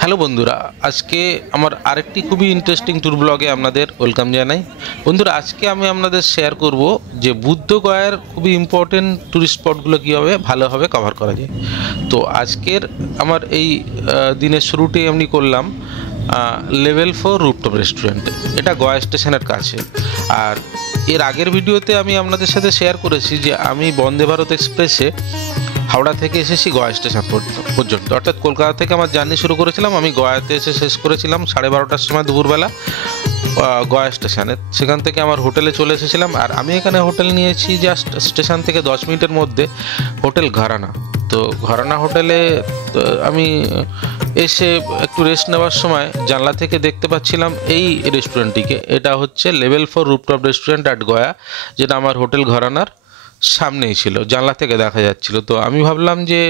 Hello বন্ধুরা, আজকে আমার আরেকটি খুবই ইন্টারেস্টিং ট্যুর ব্লগে আপনাদের ওয়েলকাম জানাই। বন্ধুরা, আজকে আমি আপনাদের শেয়ার করব যে বুদ্ধগয়ার খুবই ইম্পর্টেন্ট ট্যুরিস্ট স্পটগুলো কীভাবে ভালোভাবে কভার করা যায়। তো আজকের আমার এই দিনের শুরুটাই আমি করলাম লেভেল 4 রুফটপ রেস্টুরেন্টে। এটা গয়া স্টেশনের কাছে। আর এর আগের ভিডিওতে আমি আপনাদের সাথে শেয়ার করেছি যে আমি বন্দে ভারত এক্সপ্রেসে হাওড়া থেকে এসেছি গয়া স্টেশন পর্যন্ত, অর্থাৎ কলকাতা থেকে আমার জার্নি শুরু করেছিলাম। আমি গয়াতে এসে শেষ করেছিলাম 12:30টার সময় দুপুরবেলা গয়া স্টেশনে। সেখান থেকে আমার হোটেলে চলে এসেছিলাম। আর আমি এখানে হোটেল নিয়েছি জাস্ট স্টেশন থেকে 10 মিনিটের মধ্যে, হোটেল ঘরানা। তো ঘরানা হোটেলে আমি এসে একটু রেস্ট নেওয়ার সময় জানলা থেকে দেখতে পাচ্ছিলাম এই রেস্টুরেন্টটিকে। এটা হচ্ছে level 4 rooftop restaurant at Gaya, যেটা আমার হোটেল ঘরানার সামনেই ছিল, জানলা থেকে দেখা যাচ্ছিল। তো আমি ভাবলাম যে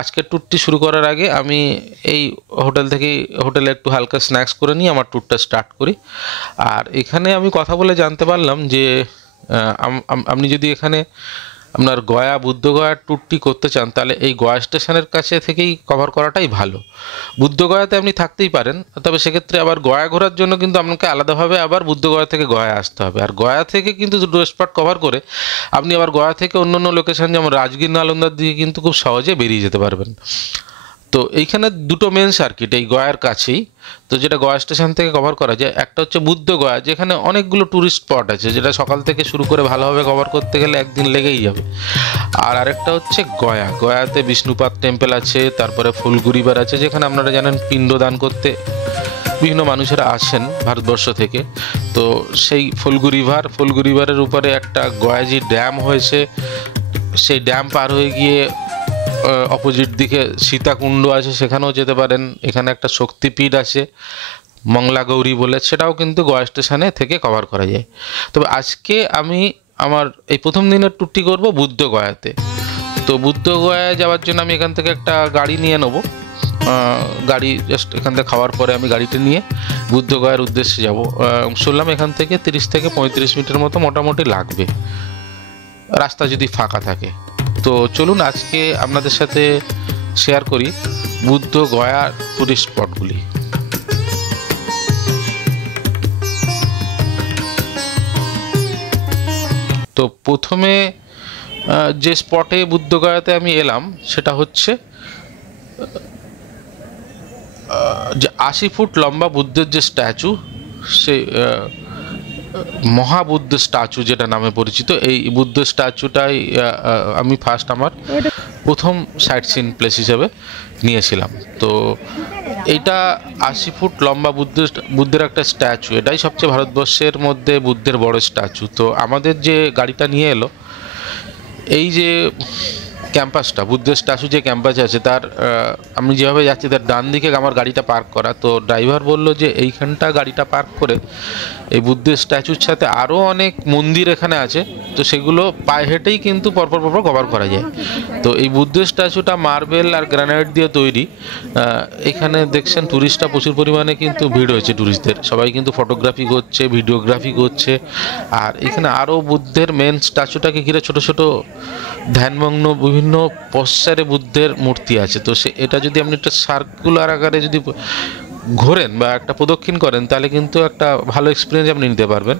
আজকের ট্যুরটি শুরু করার আগে আমি এই হোটেলে একটু হালকা স্ন্যাক্স করে নিয়ে আমার ট্যুরটা স্টার্ট করি। আর এখানে আমি কথা বলে জানতে পারলাম যে আপনি যদি এখানে আপনার বুদ্ধগয়ার ট্যুরটি করতে চান, তাহলে এই গয়া স্টেশনের কাছে থেকেই কভার করাটাই ভালো। বুদ্ধগয়াতে আপনি থাকতেই পারেন, তবে সেক্ষেত্রে আবার গয়া ঘোরার জন্য কিন্তু আপনাকে আলাদাভাবে আবার বুদ্ধগয়া থেকে গয়া আসতে হবে। আর গয়া থেকে কিন্তু দুটো স্পট কভার করে আপনি আবার গয়া থেকে অন্য অন্য লোকেশন যেমন রাজগীর নালন্দার দিকে কিন্তু খুব সহজে বেরিয়ে যেতে পারবেন। তো এইখানে দুটো মেন সার্কিট এই গয়ার কাছেই, তো যেটা গয়া স্টেশন থেকে কভার করা যায়। একটা হচ্ছে বুদ্ধগয়া, যেখানে অনেকগুলো ট্যুরিস্ট স্পট আছে, যেটা সকাল থেকে শুরু করে ভালোভাবে কভার করতে গেলে একদিন লেগেই যাবে। আর আরেকটা হচ্ছে গয়াতে বিষ্ণুপাদ টেম্পল আছে, তারপরে ফুলগুরিবার আছে, যেখানে আপনারা জানেন পিণ্ডদান করতে বিভিন্ন মানুষেরা আসেন ভারতবর্ষ থেকে। তো সেই ফুলগুরিবারের উপরে একটা গয়াজি ড্যাম হয়েছে, সেই ড্যাম পার হয়ে গিয়ে অপোজিট দিকে সীতাকুণ্ড আছে, সেখানেও যেতে পারেন। এখানে একটা শক্তিপীঠ আছে মংলা গৌরী বলে, সেটাও কিন্তু গয়া স্টেশনে থেকে কভার করা যায়। তবে আজকে আমি আমার এই প্রথম দিনের ট্যুরটি করব বুদ্ধগয়াতে। তো বুদ্ধগয়ায় যাওয়ার জন্য আমি এখান থেকে একটা গাড়ি নিয়ে নেব। গাড়ি জাস্ট এখান থেকে খাওয়ার পরে আমি গাড়িটা নিয়ে বুদ্ধগয়ার উদ্দেশ্যে যাব। শুনলাম এখান থেকে 30 থেকে 35 মিনিটের মতো মোটামুটি লাগবে, রাস্তা যদি ফাঁকা থাকে। তো চলুন আজকে আপনাদের সাথে শেয়ার করি বুদ্ধগয়ার টুরিস্ট স্পটগুলি। তো প্রথমে যে স্পটে বুদ্ধগয়াতে আমি এলাম সেটা হচ্ছে যে 80 ফুট লম্বা বুদ্ধের যে স্ট্যাচু, সে মহাবুদ্ধ স্ট্যাচু যেটা নামে পরিচিত, এই বুদ্ধ স্ট্যাচুটাই আমি ফার্স্ট আমার প্রথম সাইট সিন প্লেস হিসেবে নিয়েছিলাম। তো এইটা 80 ফুট লম্বা বুদ্ধের একটা স্ট্যাচু, এটাই সবচেয়ে ভারতবর্ষের মধ্যে বুদ্ধের বড় স্ট্যাচু। তো আমাদের যে গাড়িটা নিয়ে এলো, এই যে ক্যাম্পাসটা, বুদ্ধের স্ট্যাচু যে ক্যাম্পাস আছে তার আমি যেভাবে যাচ্ছি তার ডান দিকে আমার গাড়িটা পার্ক করা। তো ড্রাইভার বলল যে এইখানটা গাড়িটা পার্ক করে এই বুদ্ধের স্ট্যাচুর সাথে আরও অনেক মন্দির এখানে আছে, তো সেগুলো পায়ে হেঁটেই কিন্তু পরপর কভার করা যায়। তো এই বুদ্ধের স্ট্যাচুটা মার্বেল আর গ্রানাইট দিয়ে তৈরি। এখানে দেখছেন টুরিস্টরা প্রচুর পরিমাণে কিন্তু ভিড় হয়েছে, টুরিস্টদের সবাই কিন্তু ফটোগ্রাফি করছে, ভিডিওগ্রাফি করছে। আর এখানে আরও বুদ্ধের মেন স্ট্যাচুটাকে ঘিরে ছোট ছোট ধ্যানমগ্ন বিভিন্ন পশ্চারে বুদ্ধের মূর্তি আছে। তো এটা যদি আপনি একটা সার্কুলার আকারে যদি ঘোরেন বা একটা প্রদক্ষিণ করেন, তাহলে কিন্তু একটা ভালো এক্সপিরিয়েন্স আপনি নিতে পারবেন।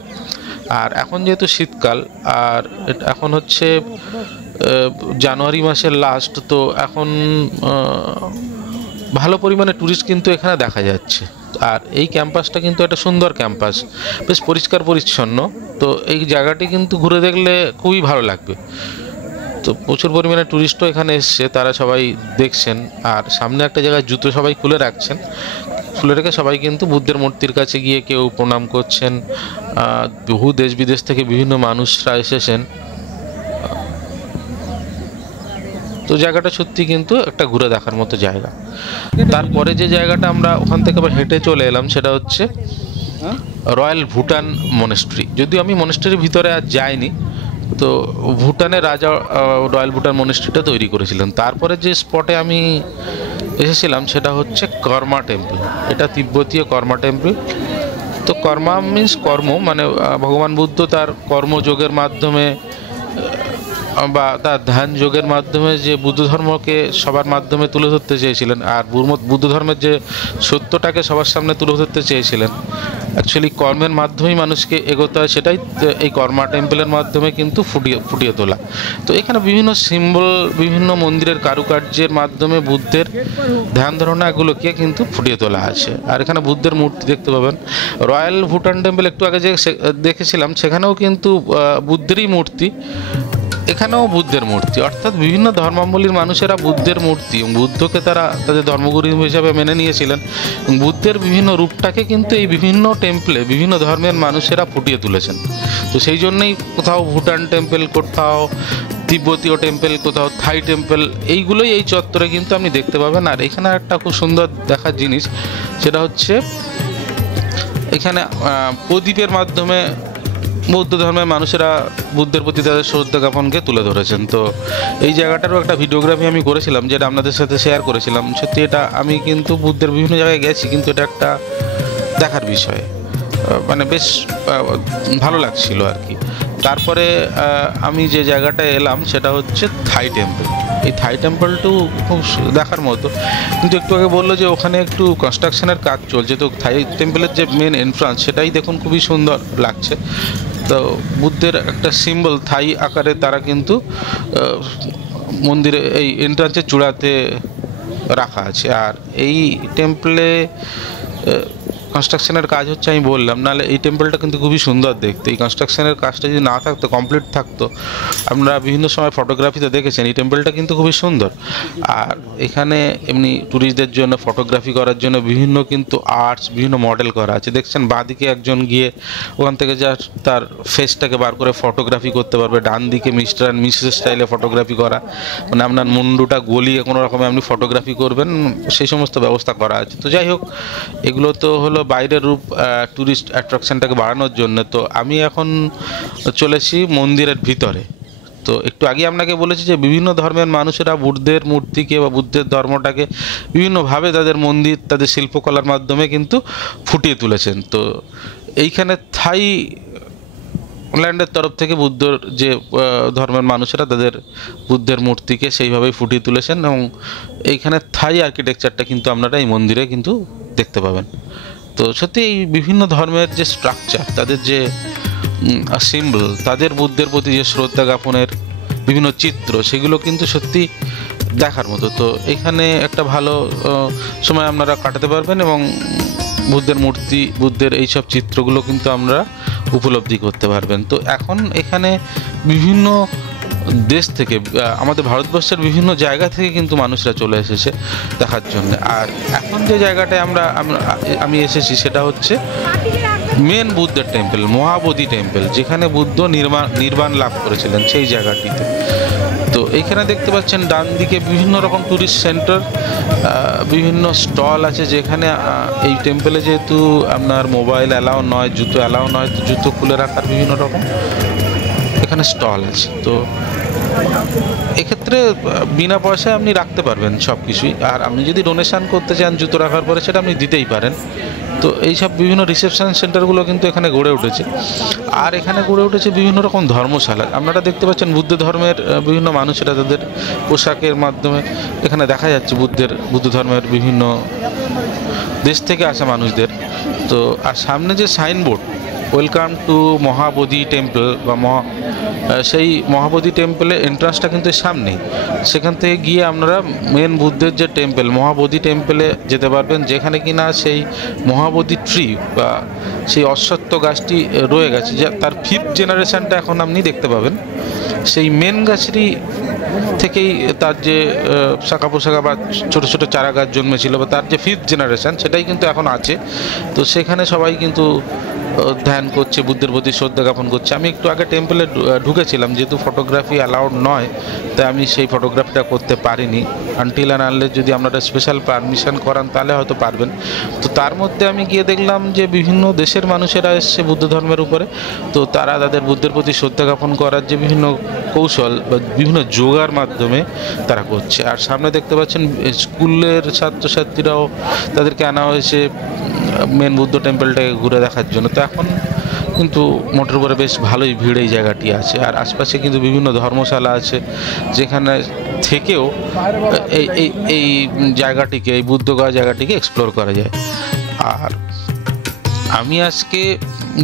আর এখন যেহেতু শীতকাল, আর এখন হচ্ছে জানুয়ারি মাসের লাস্ট, তো এখন ভালো পরিমাণে টুরিস্ট কিন্তু এখানে দেখা যাচ্ছে। আর এই ক্যাম্পাসটা কিন্তু একটা সুন্দর ক্যাম্পাস, বেশ পরিষ্কার পরিচ্ছন্ন। তো এই জায়গাটি কিন্তু ঘুরে দেখলে খুবই ভালো লাগবে। তো প্রচুর পরিমাণে টুরিস্টও এখানে এসছে, তারা সবাই দেখছেন। আর সামনে একটা জায়গায় জুতো সবাই খুলে রাখছেন, খুলে রেখে সবাই কিন্তু বুদ্ধের মূর্তির কাছে গিয়ে কেউ প্রণাম করছেন। বহু দেশ বিদেশ থেকে বিভিন্ন মানুষরা এসেছেন। তো জায়গাটা সত্যি কিন্তু একটা ঘুরে দেখার মতো জায়গা। তারপরে যে জায়গাটা আমরা ওখান থেকে আবার হেঁটে চলে এলাম, সেটা হচ্ছে রয়্যাল ভুটান মনেস্ট্রি। যদিও আমি মনেস্ট্রির ভিতরে আর যাইনি, তো ভুটানের রাজা রয়্যাল ভুটান মনেস্ট্রিটা তৈরি করেছিলেন। তারপরে যে স্পটে আমি এসেছিলাম সেটা হচ্ছে কর্মা টেম্পল। এটা তিব্বতীয় কর্মা টেম্পল। তো কর্মা মিন্স কর্ম, মানে ভগবান বুদ্ধ তার কর্মযোগের মাধ্যমে বা তার ধ্যান যোগের মাধ্যমে যে বুদ্ধ ধর্মকে সবার মাধ্যমে তুলে ধরতে চেয়েছিলেন, আর বুদ্ধ ধর্মের যে সত্যটাকে সবার সামনে তুলে ধরতে চেয়েছিলেন, অ্যাকচুয়ালি কর্মের মাধ্যমেই মানুষকে এগোতে হয়, সেটাই এই কর্মা টেম্পলের মাধ্যমে কিন্তু ফুটিয়ে তোলা। তো এখানে বিভিন্ন সিম্বল, বিভিন্ন মন্দিরের কারুকার্যের মাধ্যমে বুদ্ধের ধ্যান ধারণাগুলোকে কিন্তু ফুটিয়ে তোলা আছে। আর এখানে বুদ্ধের মূর্তি দেখতে পাবেন। রয়্যাল ভুটান টেম্পল একটু আগে যে দেখেছিলাম, সেখানেও কিন্তু বুদ্ধেরই মূর্তি, এখানেও বুদ্ধের মূর্তি। অর্থাৎ বিভিন্ন ধর্মাবলীর মানুষেরা বুদ্ধের মূর্তি এবং বুদ্ধকে তারা তাদের ধর্মগুরু হিসেবে মেনে নিয়েছিলেন, এবং বুদ্ধের বিভিন্ন রূপটাকে কিন্তু এই বিভিন্ন টেম্পলে বিভিন্ন ধর্মের মানুষেরা ফুটিয়ে তুলেছেন। তো সেই জন্যই কোথাও ভুটান টেম্পল, কোথাও তিব্বতীয় টেম্পল, কোথাও থাই টেম্পল, এইগুলোই এই চত্বরে কিন্তু আপনি দেখতে পাবেন। আর এখানে একটা খুব সুন্দর দেখার জিনিস, সেটা হচ্ছে এখানে প্রদীপের মাধ্যমে বৌদ্ধ ধর্মের মানুষেরা বুদ্ধের প্রতি তাদের শ্রদ্ধা জ্ঞাপনকে তুলে ধরেছেন। তো এই জায়গাটারও একটা ভিডিওগ্রাফি আমি করেছিলাম, যেটা আপনাদের সাথে শেয়ার করেছিলাম। সত্যি এটা আমি কিন্তু বুদ্ধের বিভিন্ন জায়গায় গেছি, কিন্তু এটা একটা দেখার বিষয়, মানে বেশ ভালো লাগছিল আর কি। তারপরে আমি যে জায়গাটায় এলাম সেটা হচ্ছে থাই টেম্পল। এই থাই টেম্পলটাও খুব দেখার মতো, কিন্তু একটু আগে বললো যে ওখানে একটু কনস্ট্রাকশনের কাজ চলছে। তো থাই টেম্পলের যে মেন এন্ট্রান্স, সেটাই দেখুন খুবই সুন্দর লাগছে। তো বুদ্ধের একটা সিম্বল থাই আকারে তারা কিন্তু মন্দিরে এই এন্ট্রান্সের চূড়াতে রাখা আছে। আর এই টেম্পলে কনস্ট্রাকশনের কাজ হচ্ছে, আমি বললাম, নাহলে এই টেম্পলটা কিন্তু খুবই সুন্দর দেখতে। এই কনস্ট্রাকশনের কাজটা যদি না থাকতো, কমপ্লিট থাকতো, আমরা বিভিন্ন সময় ফটোগ্রাফিতে দেখেছেন, এই টেম্পলটা কিন্তু খুবই সুন্দর। আর এখানে এমনি ট্যুরিস্টদের জন্য ফটোগ্রাফি করার জন্য বিভিন্ন কিন্তু আর্টস, বিভিন্ন মডেল করা আছে। দেখছেন বাঁদিকে একজন গিয়ে ওখান থেকে যা তার ফেসটাকে বার করে ফটোগ্রাফি করতে পারবে, ডান দিকে মিস্টার অ্যান্ড মিসেস স্টাইলে ফটোগ্রাফি করা, মানে আপনার মুন্ডুটা গলিয়ে কোনো রকমে আপনি ফটোগ্রাফি করবেন, সেই সমস্ত ব্যবস্থা করা আছে। তো যাই হোক, এগুলো তো হলো বাইরের রূপ ট্যুরিস্ট অ্যাট্রাকশনটাকে বাড়ানোর জন্য। তো আমি এখন চলেছি মন্দিরের ভিতরে। তো একটু আগে আপনাকে বলেছি যে বিভিন্ন ধর্মের মানুষেরা বুদ্ধের মূর্তিকে বা বুদ্ধের ধর্মটাকে বিভিন্নভাবে তাদের মন্দির, তাদের শিল্পকলার মাধ্যমে কিন্তু ফুটিয়ে তুলেছেন। তো এইখানে থাই ল্যান্ডের তরফ থেকে বুদ্ধর যে ধর্মের মানুষেরা তাদের বুদ্ধের মূর্তিকে সেইভাবেই ফুটিয়ে তুলেছেন, এবং এইখানে থাই আর্কিটেকচারটা কিন্তু আপনারা এই মন্দিরে কিন্তু দেখতে পাবেন। তো সত্যি এই বিভিন্ন ধর্মের যে স্ট্রাকচার, তাদের যে সিম্বল, তাদের বুদ্ধের প্রতি যে শ্রদ্ধা জ্ঞাপনের বিভিন্ন চিত্র, সেগুলো কিন্তু সত্যি দেখার মতো। তো এখানে একটা ভালো সময় আপনারা কাটাতে পারবেন, এবং বুদ্ধের মূর্তি, বুদ্ধের এইসব চিত্রগুলো কিন্তু আমরা উপলব্ধি করতে পারবেন। তো এখন এখানে বিভিন্ন দেশ থেকে, আমাদের ভারতবর্ষের বিভিন্ন জায়গা থেকে কিন্তু মানুষরা চলে এসেছে দেখার জন্য। আর এখন যে জায়গাটায় আমি এসেছি, সেটা হচ্ছে মেন বুদ্ধের টেম্পল, মহাবোধি টেম্পল, যেখানে বুদ্ধ নির্বাণ লাভ করেছিলেন, সেই জায়গাটিতে। তো এইখানে দেখতে পাচ্ছেন ডান দিকে বিভিন্ন রকম ট্যুরিস্ট সেন্টার, বিভিন্ন স্টল আছে, যেখানে এই টেম্পলে যেহেতু আপনার মোবাইল অ্যালাউ নয়, জুতো অ্যালাউ নয়, তো জুতো খুলে রাখার বিভিন্ন রকম এখানে স্টল আছে। তো এক্ষেত্রে বিনা পয়সায় আপনি রাখতে পারবেন সব কিছুই। আর আপনি যদি ডোনেশান করতে চান জুতো রাখার পরে, সেটা আপনি দিতেই পারেন। তো এইসব বিভিন্ন রিসেপশন সেন্টারগুলো কিন্তু এখানে গড়ে উঠেছে। আর এখানে গড়ে উঠেছে বিভিন্ন রকম ধর্মশালা। আপনারা দেখতে পাচ্ছেন বুদ্ধ ধর্মের বিভিন্ন মানুষেরা তাদের পোশাকের মাধ্যমে এখানে দেখা যাচ্ছে বুদ্ধ ধর্মের বিভিন্ন দেশ থেকে আসা মানুষদের। তো আর সামনে যে signboard, welcome to Mahabodhi temple বা সেই মহাবোধি টেম্পলের এন্ট্রান্সটা কিন্তু সামনেই। সেখান থেকে গিয়ে আপনারা মেন বুদ্ধের যে টেম্পল, মহাবোধি টেম্পলে যেতে পারবেন, যেখানে কিনা সেই মহাবোধি ট্রি বা সেই অশ্বত্থ গাছটি রয়ে গেছে, যা তার 5th জেনারেশনটা এখন আপনি দেখতে পাবেন। সেই মেন গাছটি থেকেই তার যে শাখা পোশাখা বা ছোটো ছোটো চারা গাছ জন্মেছিল, বা তার যে 5th জেনারেশন, সেটাই কিন্তু এখন আছে। তো সেখানে সবাই কিন্তু ধ্যান করছে, বুদ্ধের প্রতি শ্রদ্ধা জ্ঞাপন করছে। আমি একটু আগে টেম্পলে ঢুকেছিলাম, যেহেতু ফটোগ্রাফি অ্যালাউড নয়, তাই আমি সেই ফটোগ্রাফিটা করতে পারিনি। আনটিল অ্যান্ড আনলেস যদি আপনারা স্পেশাল পারমিশন করান, তাহলে হয়তো পারবেন। তো তার মধ্যে আমি গিয়ে দেখলাম যে বিভিন্ন দেশের মানুষেরা এসছে বুদ্ধ ধর্মের উপরে। তো তারা তাদের বুদ্ধের প্রতি শ্রদ্ধা জ্ঞাপন করার যে বিভিন্ন কৌশল বা বিভিন্ন যোগার মাধ্যমে তারা করছে। আর সামনে দেখতে পাচ্ছেন স্কুলের ছাত্রছাত্রীরাও, তাদেরকে আনা হয়েছে মেন বুদ্ধ টেম্পলটাকে ঘুরে দেখার জন্য। তো এখন কিন্তু মোটের উপরে বেশ ভালোই ভিড় এই জায়গাটি আছে। আর আশপাশে কিন্তু বিভিন্ন ধর্মশালা আছে, যেখানে থেকেও এই এই এই জায়গাটিকে, এই বুদ্ধগয়া জায়গাটিকে এক্সপ্লোর করা যায়। আর আমি আজকে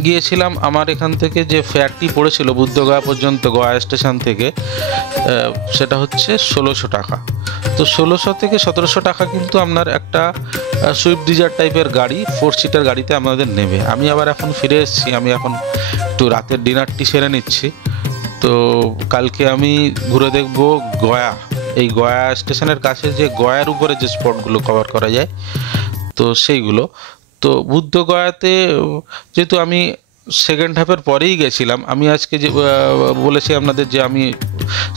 গিয়েছিলাম, আমার এখান থেকে যে ফেয়ারটি পড়েছিল বুদ্ধগয়া পর্যন্ত গয়া স্টেশন থেকে, সেটা হচ্ছে 1600 টাকা। তো 1600 থেকে 1700 টাকা কিন্তু আপনার একটা সুইফট ডিজায়ার টাইপের গাড়ি, 4 সিটার গাড়িতে আমাদের নেবে। আমি আবার এখন ফিরে এসেছি, আমি এখন একটু রাতের ডিনারটি সেরে নিচ্ছি। তো কালকে আমি ঘুরে দেখব গয়া, এই গয়া স্টেশনের কাছে যে গয়ার উপরে যে স্পটগুলো কভার করা যায়, তো সেইগুলো। তো বুদ্ধগয়াতে যেহেতু আমি সেকেন্ড হাফের পরেই গেছিলাম, আমি আজকে যে বলেছি আপনাদের যে আমি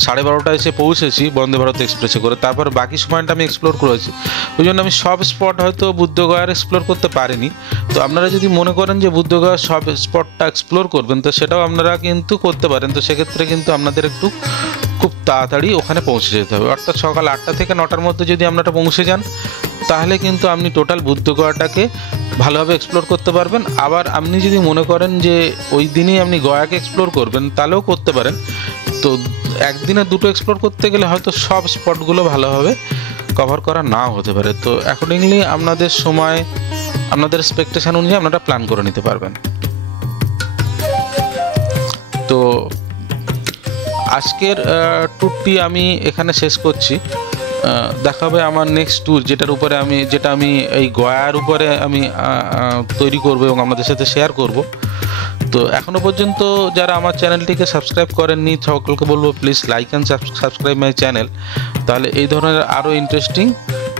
12:30টায় এসে পৌঁছেছি বন্দে ভারত এক্সপ্রেসে করে, তারপর বাকি সময়টা আমি এক্সপ্লোর করেছি। ওই জন্য আমি সব স্পট হয়তো বুদ্ধগয়ার এক্সপ্লোর করতে পারিনি। তো আপনারা যদি মনে করেন যে বুদ্ধগয়ার সব স্পটটা এক্সপ্লোর করবেন, তো সেটাও আপনারা কিন্তু করতে পারেন। তো সেক্ষেত্রে কিন্তু আপনাদের একটু খুব তাড়াতাড়ি ওখানে পৌঁছে যেতে হবে, অর্থাৎ সকাল 8টা থেকে 9টার মধ্যে যদি আপনারা পৌঁছে যান, তাহলে কিন্তু আপনি টোটাল বুদ্ধগয়াটাকে ভালোভাবে এক্সপ্লোর করতে পারবেন। আবার আপনি যদি মনে করেন যে ওই দিনই আপনি গয়াকে এক্সপ্লোর করবেন, তাহলেও করতে পারেন। তো একদিনে দুটো এক্সপ্লোর করতে গেলে হয়তো সব স্পটগুলো ভালোভাবে কভার করা নাও হতে পারে। তো অ্যাকর্ডিংলি আপনাদের সময়, আপনাদের এক্সপেকটেশন অনুযায়ী আপনারা প্ল্যান করে নিতে পারবেন। তো আজকের ট্যুরটি আমি এখানে শেষ করছি। দেখা হবে আমার নেক্সট ট্যুর, যেটা আমি এই গয়ার উপরে আমি তৈরি করব এবং আপনাদের সাথে শেয়ার করব। তো এখনও পর্যন্ত যারা আমার চ্যানেলটিকে সাবস্ক্রাইব করেননি, সকলকে বলবো please like and subscribe my channel. তাহলে এই ধরনের আরও ইন্টারেস্টিং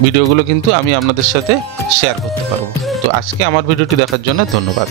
ভিডিওগুলো কিন্তু আমি আপনাদের সাথে শেয়ার করতে পারবো। তো আজকে আমার ভিডিওটি দেখার জন্য ধন্যবাদ।